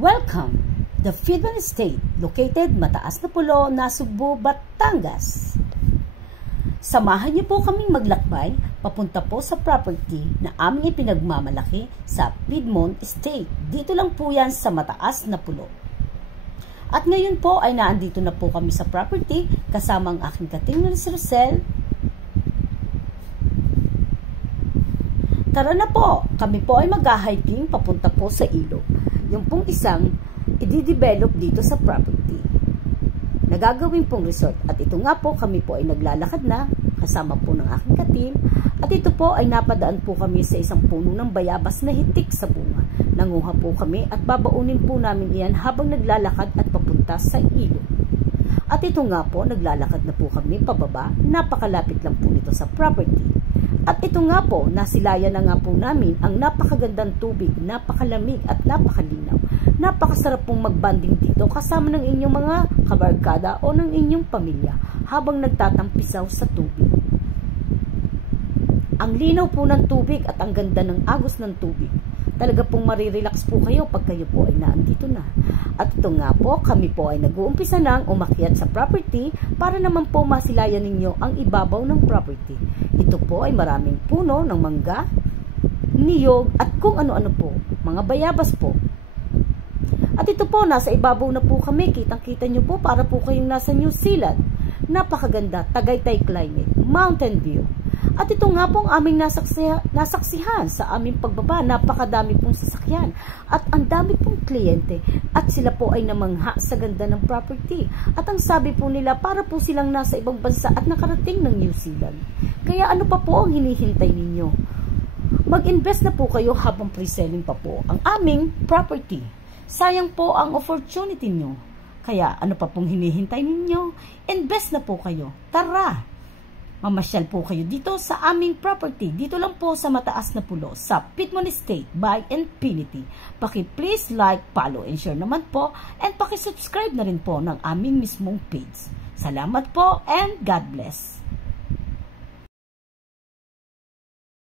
Welcome! The Fidman Estate, located Mataas na Pulo, Nasugbu, Batangas. Samahan niyo po kaming maglakbay papunta po sa property na aming ipinagmamalaki sa Piedmont Estate. Dito lang po yan sa Mataas na Pulo. At ngayon po ay naandito na po kami sa property kasama ang aking katingin si Rosel. Tara na po, kami po ay mag-hiking papunta po sa ilog. Yung pong isang i-develop dito sa property. Nagagawin pong resort. At ito nga po, kami po ay naglalakad na kasama po ng aking katim. At ito po ay napadaan po kami sa isang puno ng bayabas na hitik sa bunga. Nanguha po kami at babaunin po namin iyan habang naglalakad at papunta sa ilog. At ito nga po, naglalakad na po kami pababa. Napakalapit lang po nito sa property. At ito nga po, nasilayan na nga po namin ang napakagandang tubig, napakalamig at napakalinaw. Napakasarap pong magbanding dito kasama ng inyong mga kabarkada o ng inyong pamilya habang nagtatampisaw sa tubig. Ang linaw po ng tubig at ang ganda ng agos ng tubig. Talaga pong marirelax po kayo pag kayo po ay naandito na. At ito nga po, kami po ay nag-uumpisa nang umakyat sa property para naman po masilayan ninyo ang ibabaw ng property. Ito po ay maraming puno ng mangga, niyog at kung ano-ano po, mga bayabas po. At ito po, nasa ibabaw na po kami, kitang-kita nyo po para po kayong nasa New Zealand. Napakaganda, Tagaytay climate, mountain view. At ito nga po ang aming nasaksihan sa aming pagbaba. Napakadami pong sasakyan at ang dami pong kliyente at sila po ay namangha sa ganda ng property. At ang sabi po nila, para po silang nasa ibang bansa at nakarating ng New Zealand. Kaya ano pa po ang hinihintay ninyo? Mag-invest na po kayo habang pre-selling pa po ang aming property. Sayang po ang opportunity nyo. Kaya ano pa pong hinihintay ninyo? Invest na po kayo. Tara! Mamasyal po kayo dito sa aming property. Dito lang po sa Mataas na Pulo, sa Piedmont Estate by Infinity. Paki-please like, follow, and share naman po. And paki-subscribe na rin po ng aming mismong page. Salamat po and God bless.